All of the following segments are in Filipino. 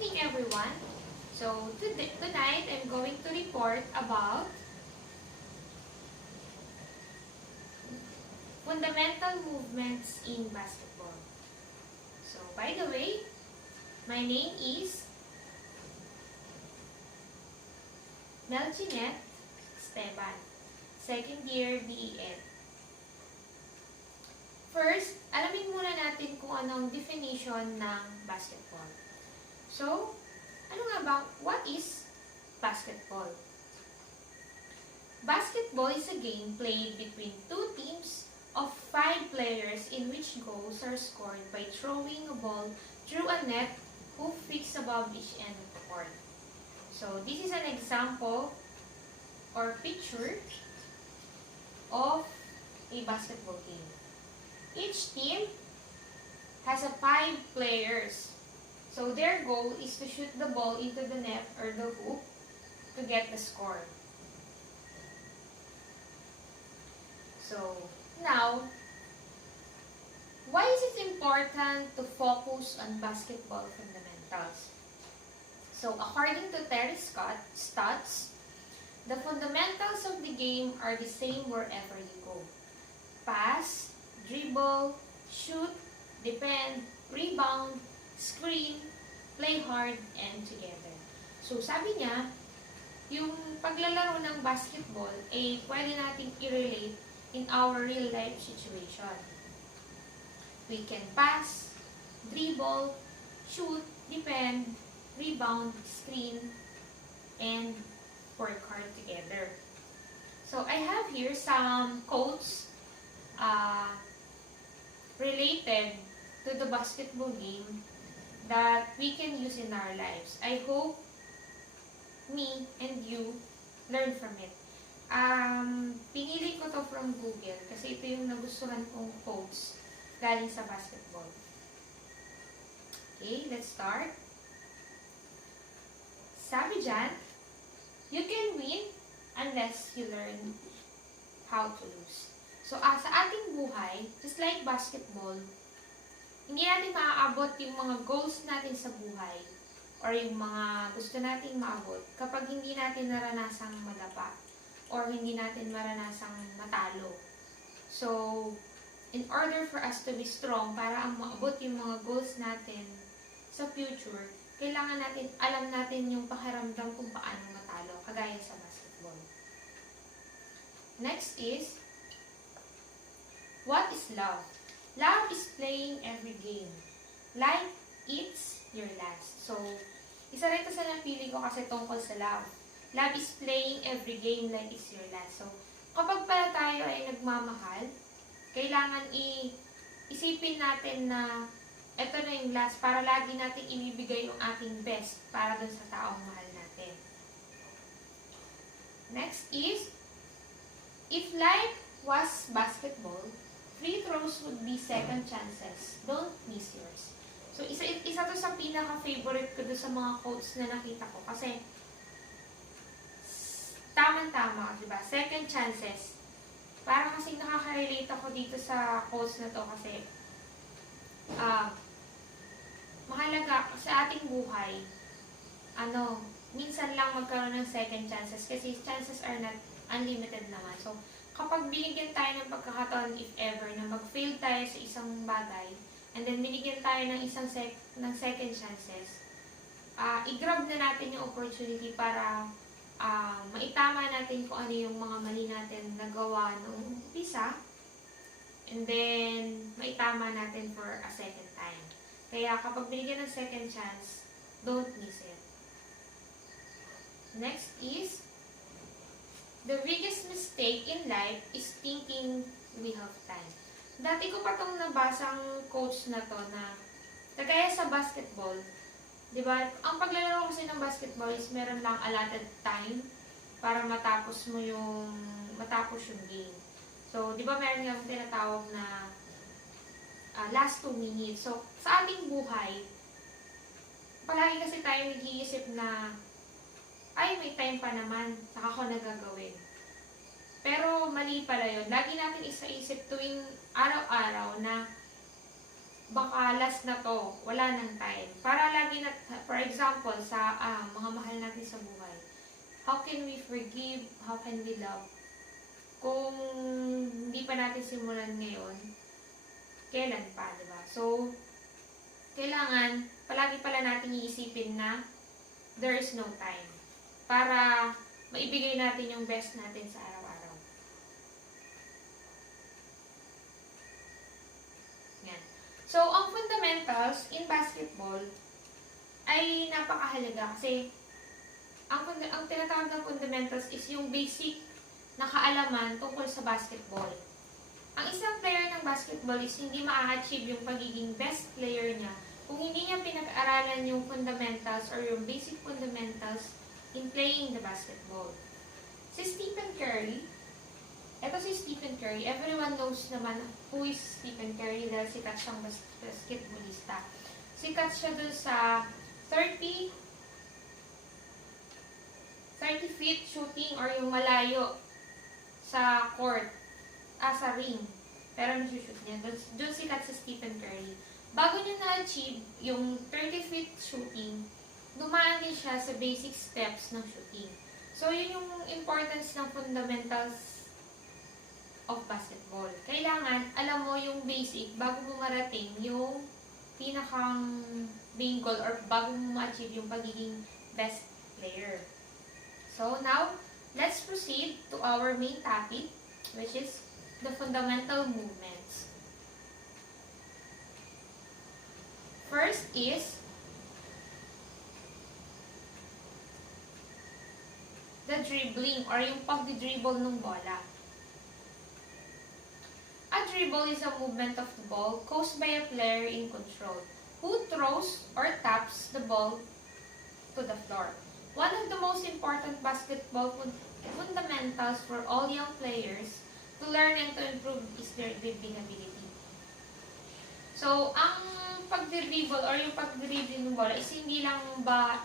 evening, everyone. So, tonight I'm going to report about fundamental movements in basketball. So, by the way, my name is Melchinet Esteban, second year BEd. First, alamin muna natin kung anong definition ng basketball. So, ano nga ba? What is basketball? Basketball is a game played between two teams of 5 players in which goals are scored by throwing a ball through a net hoop fixed above each end of the court. So, this is an example or picture of a basketball game. Each team has 5 players. So their goal is to shoot the ball into the net or the hoop to get the score. So now, why is it important to focus on basketball fundamentals? So according to Terry Scott stats, the fundamentals of the game are the same wherever you go. Pass, dribble, shoot, defend, rebound, screen, play hard, and together. So, sabi niya, yung paglalaro ng basketball ay pwede nating i-relate in our real life situation. We can pass, dribble, shoot, defend, rebound, screen, and work hard together. So, I have here some quotes related to the basketball game that we can use in our lives. I hope me and you learn from it. Pinili ko to from Google kasi ito yung nagustuhan kong quotes galing sa basketball. Okay, let's start. Sabi dyan, you can win unless you learn how to lose. So, sa ating buhay, just like basketball, hindi natin maaabot yung mga goals natin sa buhay or yung mga gusto nating maabot kapag hindi natin naranasang madapa or hindi natin maranasang matalo. So, in order for us to be strong, para ang maabot yung mga goals natin sa future, kailangan natin, alam natin yung pakiramdam kung paano matalo, kagaya sa basketball. Next is, what is love? Love is playing every game. Like it's your last. So, isa rin ito sa napili ko kasi tungkol sa love. Love is playing every game like it's your last. So, kapag pala tayo ay nagmamahal, kailangan isipin natin na ito na yung last para lagi natin ibibigay yung ating best para dun sa taong mahal natin. Next is, if life was basketball, free throws would be second chances. Don't miss yours. So, isa to sa pinaka-favorite ko doon sa mga quotes na nakita ko. Kasi, tama-tama, diba? Second chances. Parang kasi nakaka-relate ako dito sa quotes na to kasi mahalaga sa ating buhay, minsan lang magkaroon ng second chances kasi chances are not unlimited naman. So, kapag binigyan tayo ng pagkakataon, if ever, na mag-fail tayo sa isang bagay, and then binigyan tayo ng ng second chances, i-grab na natin yung opportunity para maitama natin kung ano yung mga mali natin nagawa noong umpisa, and then maitama natin for a second time. Kaya kapag binigyan ng second chance, don't miss it. Next is, the biggest mistake in life is thinking we have time. Dati ko pa itong nabasang quotes na to na kagaya sa basketball, di ba? Ang paglalaro kasi ng basketball is meron lang allotted time para matapos yung game. So, di ba meron yung tinatawag na last 2 minutes. So, sa ating buhay, palagi kasi tayo nag-iisip na ay, may time pa naman, saka ko nagagawin. Pero mali pala yun. Lagi natin isa-isip tuwing araw-araw na baka last na to, wala nang time. Para lagi for example, sa mga mahal natin sa buhay, how can we forgive, how can we love? Kung hindi pa natin simulan ngayon, kailan pa, di ba? So, kailangan, palagi pala natin iisipin na there is no time para maibigay natin yung best natin sa araw-araw. Yan. So, ang fundamentals in basketball ay napakahalaga kasi ang tinatawag ng fundamentals is yung basic na kaalaman tungkol sa basketball. Ang isang player ng basketball is hindi ma-achieve yung pagiging best player niya kung hindi niya pinag-aralan yung fundamentals or yung basic fundamentals in playing the basketball. Si Stephen Curry, everyone knows naman who is Stephen Curry dahil sikat siyang basketballista. Sikat siya dun sa 30 feet shooting or yung malayo sa court, sa ring. Pero nasushoot niya. Doon sikat si Stephen Curry. Bago niya na-achieve yung 30 feet shooting, dumaan din siya sa basic steps ng shooting. So, yun yung importance ng fundamentals of basketball. Kailangan, alam mo yung basic bago mo marating yung pinakang main goal or bago mo ma-achieve yung pagiging best player. So, now, let's proceed to our main topic, which is the fundamental movements. First is the dribbling or yung pag-dribble ng bola. A dribble is a movement of the ball caused by a player in control who throws or taps the ball to the floor. One of the most important basketball fundamentals for all young players to learn and to improve is their dribbling ability. So, ang pag-dribble or yung pag-dribbling ng bola is hindi lang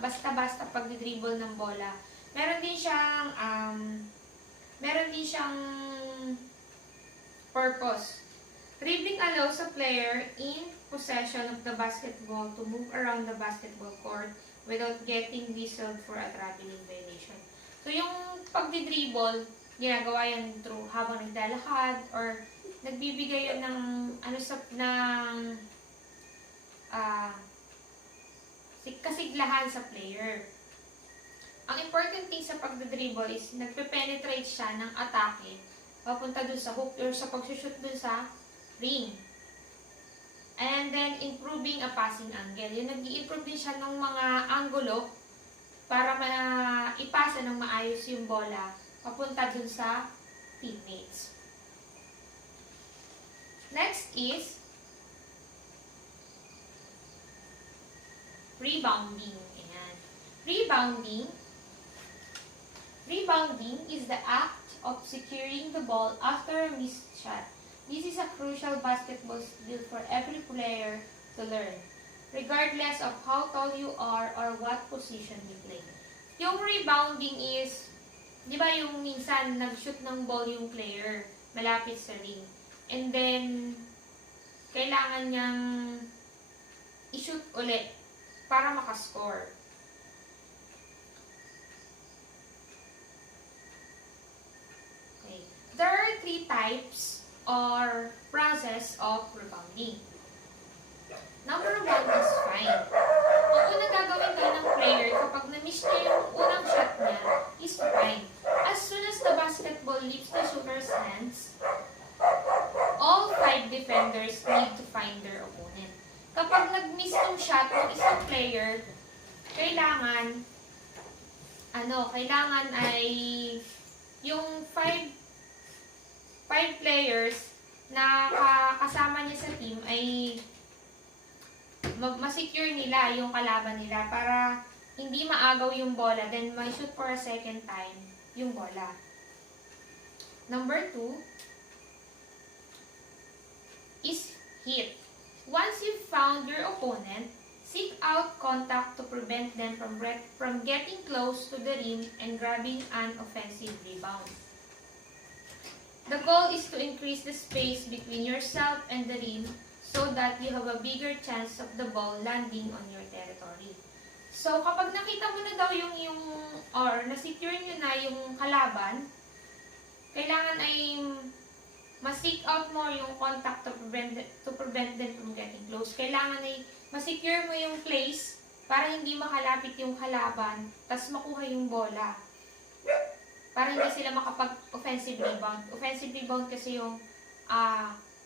basta-basta pag-dribble ng bola. Meron din siyang purpose. Dribbling allows a player in possession of the basketball to move around the basketball court without getting whistled for a traveling violation. So, yung pag-dribble, ginagawa yan through habang naglalakad or nagbibigay yun ng kasiglahan sa player. Ang important thing sa pagdadribble is nagpe-penetrate siya ng atake papunta dun sa hoop or sa pagsushoot dun sa ring. And then, improving a passing angle. Yung nag-i-improve din siya ng mga anggulo para ipasa ng maayos yung bola papunta dun sa teammates. Next is rebounding. Ayan. Rebounding is the act of securing the ball after a missed shot. This is a crucial basketball skill for every player to learn, regardless of how tall you are or what position you play. Yung rebounding is, di ba yung minsan nag-shoot ng ball yung player malapit sa ring. And then, kailangan niyang i-shoot ulit para makascore. Okay. There are 3 types or process of rebounding. Number 1 is fine. Ang unang gagawin tayo ng player kapag na-miss niya yung unang shot niya is to find. As soon as the basketball leaves the shooter's hands, all 5 defenders need to find their opponent. Kapag nag-miss yung shot ng isang player, kailangan ay yung 5 players na kasama niya sa team ay ma-secure nila yung kalaban nila para hindi maagaw yung bola, then may shoot for a second time yung bola. Number 2 is hit. Once you've found your opponent, seek out contact to prevent them from getting close to the rim and grabbing an offensive rebound. The goal is to increase the space between yourself and the rim so that you have a bigger chance of the ball landing on your territory. So, kapag nakita mo na daw or na-secure nyo na yung kalaban, kailangan ay ma-seek out mo yung contact to prevent them from getting close. Kailangan ay ma-secure mo yung place para hindi makalapit yung kalaban, tas makuha yung bola. Para hindi sila makapag-offensive rebound. Offensive rebound kasi yung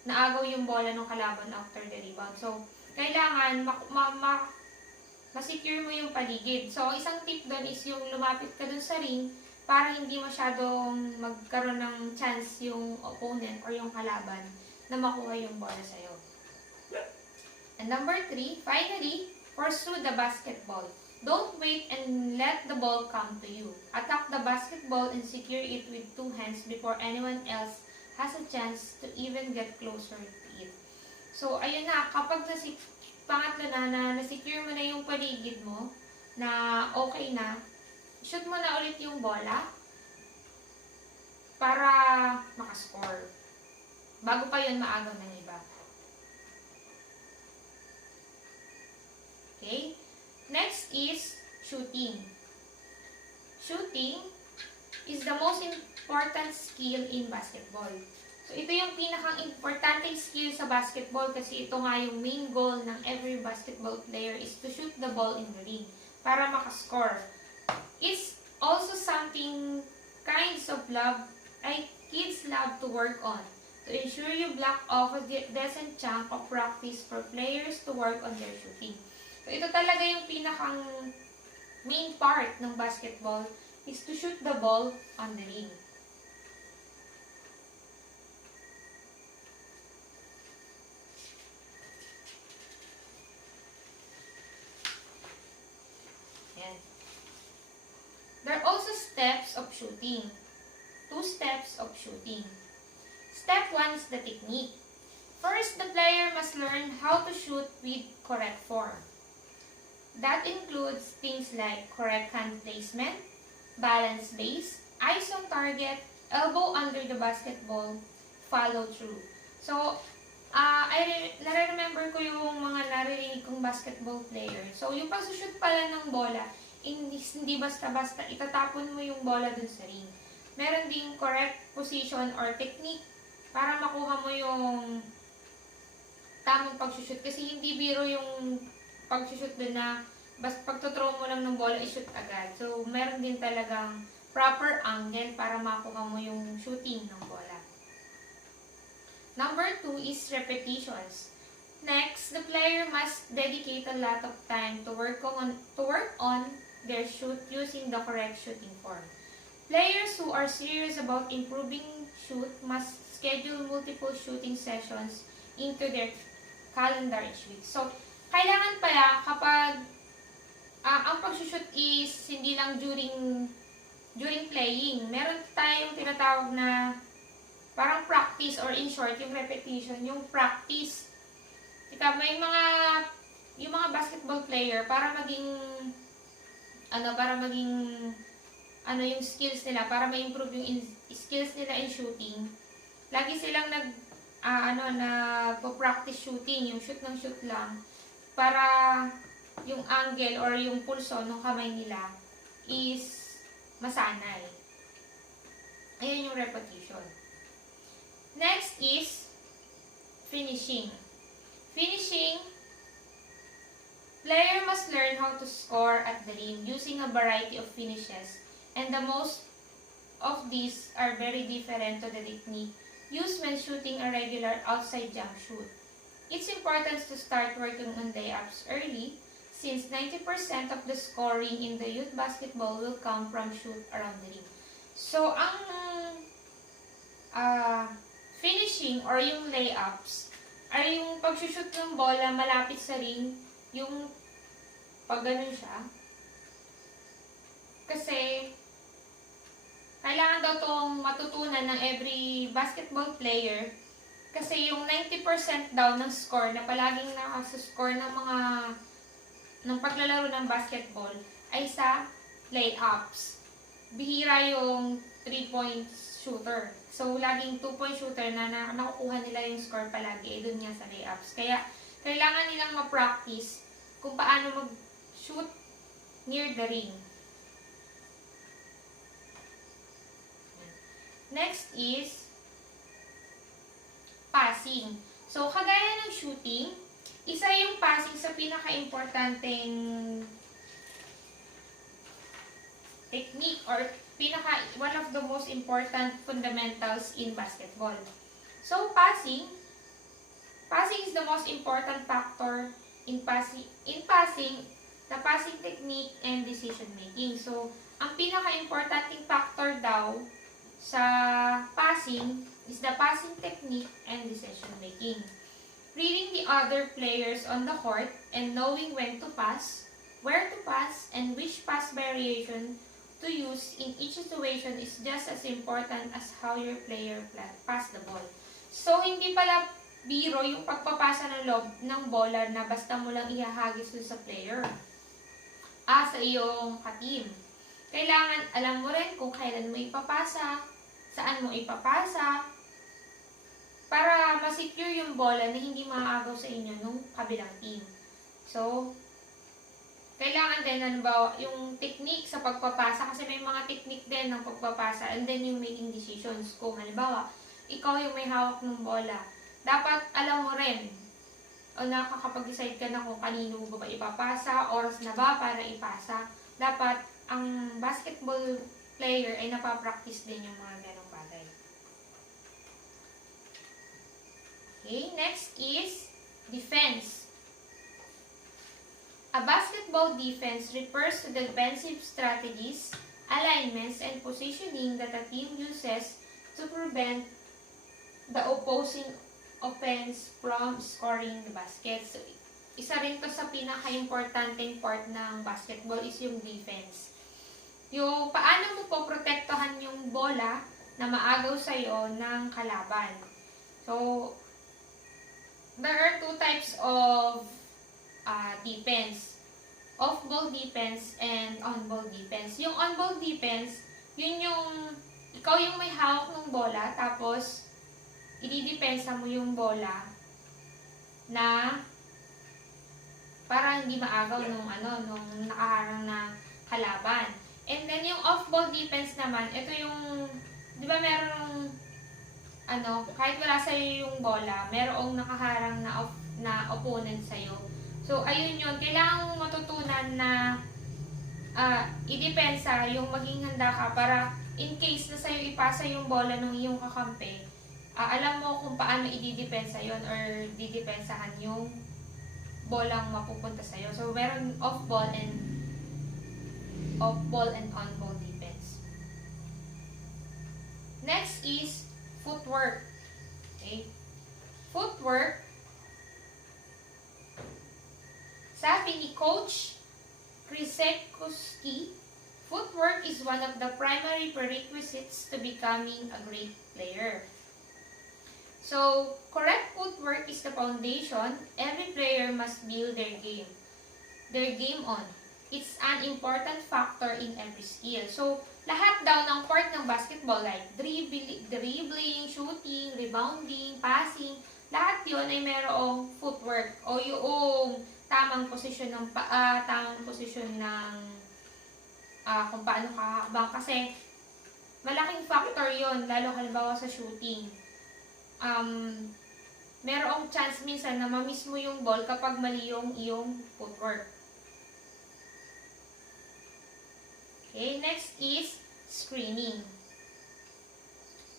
naagaw yung bola ng kalaban after the rebound. So, kailangan ma-secure mo yung paligid. So, isang tip doon is yung lumapit ka dun sa ring para hindi masyadong magkaroon ng chance yung opponent or yung kalaban na makuha yung bola sa'yo. And number 3, finally, pursue the basketball. Don't wait and let the ball come to you. Attack the basketball and secure it with 2 hands before anyone else has a chance to even get closer to it. So, ayun na, kapag pangatlo na na-secure mo na yung paligid mo, na okay na, shoot mo na ulit yung bola para makascore. Bago pa yun maagaw ng iba. Okay? Next is shooting. Shooting is the most important skill in basketball. So, ito yung pinakang-importanting skill sa basketball kasi ito nga yung main goal ng every basketball player is to shoot the ball in the ring para makascore. It's also something kids love to work on to ensure you block off a decent chunk of practice for players to work on their shooting. So, ito talaga yung pinakang main part ng basketball is to shoot the ball on the ring. There are also steps of shooting. 2 steps of shooting. Step 1 is the technique. First, the player must learn how to shoot with correct form. That includes things like correct hand placement, balance base, eyes on target, elbow under the basketball, follow through. So, nare-remember ko yung mga naririnig kong basketball player. So, yung pag-shoot pala ng bola, hindi basta-basta itatapon mo yung bola dun sa ring. Meron ding correct position or technique para makuha mo yung tamang pag-shoot. Kasi hindi biro yung pag-shoot dun na basta pagtuthrow mo lang ng bola, i-shoot agad. So, meron din talagang proper angle para makuha mo yung shooting ng bola. Number 2 is repetitions. Next, the player must dedicate a lot of time to work on their shoot using the correct shooting form. Players who are serious about improving shoot must schedule multiple shooting sessions into their calendar each week. So, kailangan pala kapag ang pag-shoot is hindi lang during playing. Meron tayong tinatawag na parang practice or in short, yung repetition, yung practice. Yung mga basketball player para maging yung skills nila, para ma-improve yung skills nila in shooting. Lagi silang nagpo-practice shooting, yung shoot ng shoot lang para yung angle or yung pulso ng kamay nila is masanay. Ayun yung repetition. Next is finishing. Finishing, player must learn how to score at the rim using a variety of finishes, and the most of these are very different to the technique used when shooting a regular outside jump shoot. It's important to start working on layups early, since 90% of the scoring in the youth basketball will come from shoot around the rim. So, ang finishing or yung layups ay yung pag-shoot ng bola malapit sa ring, yung pag ganun siya. Kasi, kailangan daw itong matutunan ng every basketball player. Kasi yung 90% daw ng score na palaging nakasascore ng paglalaro ng basketball ay sa layups. Bihira yung 3-point shooter. So, laging 2-point shooter na nakukuha nila yung score palagi, doon nga sa layups. Kaya, kailangan nilang ma-practice kung paano mag-shoot near the ring. Next is passing. So, kagaya ng shooting, isa yung passing sa pinaka-importanteng technique or one of the most important fundamentals in basketball. So, passing is the most important factor in passing, the passing technique and decision making. So, ang pinaka-importanting factor daw sa passing is the passing technique and decision making. Reading the other players on the court and knowing when to pass, where to pass, and which pass variation to use in each situation is just as important as how your player pass the ball. So, hindi pala biro yung pagpapasa ng bola na basta mo lang ihahagis dun sa player. Sa iyong ka-team. Kailangan alam mo rin kung kailan mo ipapasa, saan mo ipapasa, para ma-secure yung bola na hindi maagaw sa inyo nung kabilang team. So, kailangan din, halimbawa, yung technique sa pagpapasa, kasi may mga technique din ng pagpapasa, and then yung making decisions. Kung halimbawa, ikaw yung may hawak ng bola, dapat alam mo rin, o nakakapag-decide ka na kung kanino mo ba ipapasa, oras na ba para ipasa. Dapat, ang basketball player ay napapractice din yung mga ganong bagay. Okay, next is defense. A basketball defense refers to the defensive strategies, alignments, and positioning that a team uses to prevent the opposing offense from scoring the basket. So, isa rin to sa pinaka-importanting part ng basketball is yung defense. Yung paano mo po protektahan yung bola na maagaw sa'yo ng kalaban. So, there are two types of defense. Off-ball defense and on-ball defense. Yung on-ball defense, yun yung ikaw yung may hawak ng bola, tapos ididepensa mo yung bola na para hindi maagaw nung nakaharang na kalaban. And then yung off-ball defense naman, ito yung, di ba merong kahit wala sa'yo yung bola, merong nakaharang na opponent sa'yo. So, ayun yun. Kailangan mong matutunan na idepensa yung maging handa ka para in case na sa'yo ipasa yung bola ng iyong kakampi, alam mo kung paano ididepensa yun or didepensahan yung bolang mapupunta sa'yo. So, meron off-ball and on-ball defense. Next is footwork. Okay? Footwork, sabi ni Coach Krzyzewski, footwork is one of the primary prerequisites to becoming a great player. So, correct footwork is the foundation every player must build their game on. It's an important factor in every skill. So, lahat daw ng part ng basketball like dribbling, shooting, rebounding, passing, lahat yun ay mayroong footwork o yung tamang posisyon ng paa, tamang posisyon ng kung paano kakakbang. Kasi, malaking factor yon lalo halimbawa sa shooting. Merong chance minsan na ma-miss mo yung ball kapag mali yung iyong footwork. Okay, next is screening.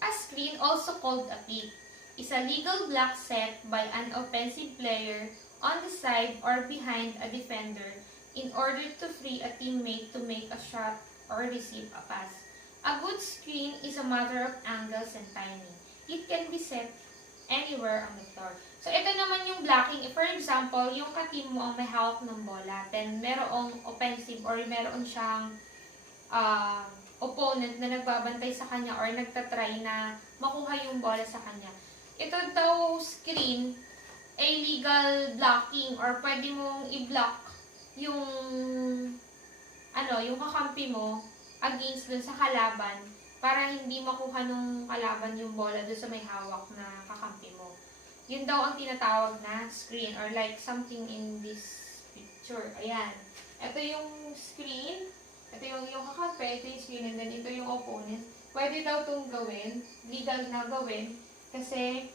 A screen, also called a pick, is a legal block set by an offensive player on the side or behind a defender in order to free a teammate to make a shot or receive a pass. A good screen is a matter of angles and timing. It can be set anywhere on the floor. So, ito naman yung blocking. For example, yung ka-team mo ang may hawak ng bola, then merong offensive or meron siyang opponent na nagbabantay sa kanya or nagtatry na makuha yung bola sa kanya. Ito daw screen ay legal blocking or pwede mong i-block yung yung kakampi mo against dun sa kalaban para hindi makuha nung kalaban yung bola dun sa may hawak na kakampi mo. Yun daw ang tinatawag na screen or like something in this picture. Ayan. ito yung screen, ito yung kakampi, ito yung screen, and then ito yung opponent. Pwede daw itong gawin, legal na gawin, kasi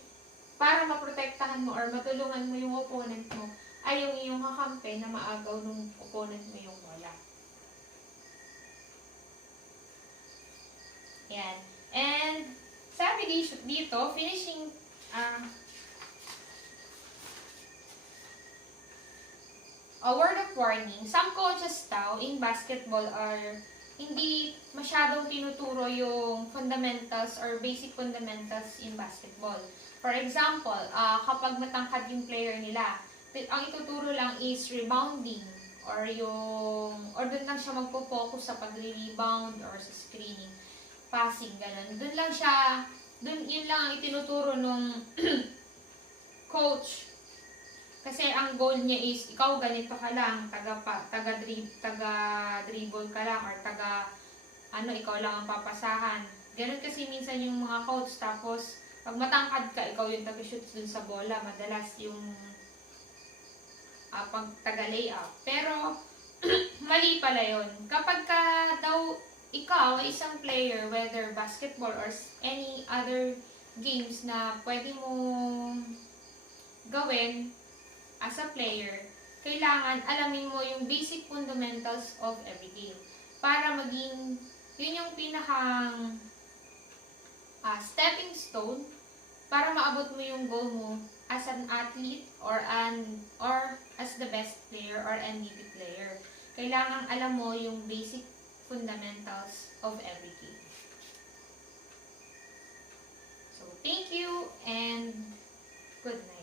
para maprotektahan mo or matulungan mo yung opponent mo, ay yung iyong kakampi na maagaw nung opponent mo yung bola. Yan. And sabi dito, finishing a word of warning, some coaches daw in basketball are hindi masyadong tinuturo yung fundamentals or basic fundamentals in basketball. For example, kapag matangkad yung player nila, ang ituturo lang is rebounding or doon lang siya magpo-focus sa pagre-rebound or sa screening, passing, ganun. Yun lang ang itinuturo nung coach. Kasi ang goal niya is, ikaw ganito ka lang, taga-dribble ka lang, or ikaw lang ang papasahan. Ganun kasi minsan yung mga coach, tapos, pag matangkad ka, ikaw yung taga-shoot dun sa bola, madalas yung pag taga-layup. Pero, mali pala yun. Kapag ka daw, ikaw ay isang player, whether basketball or any other games na pwede mo gawin, as a player, kailangan alamin mo yung basic fundamentals of every game. Para maging, yun yung pinakang stepping stone para maabot mo yung goal mo as an athlete or as the best player or MVP player. Kailangan alam mo yung basic fundamentals of every game. So, thank you and good night.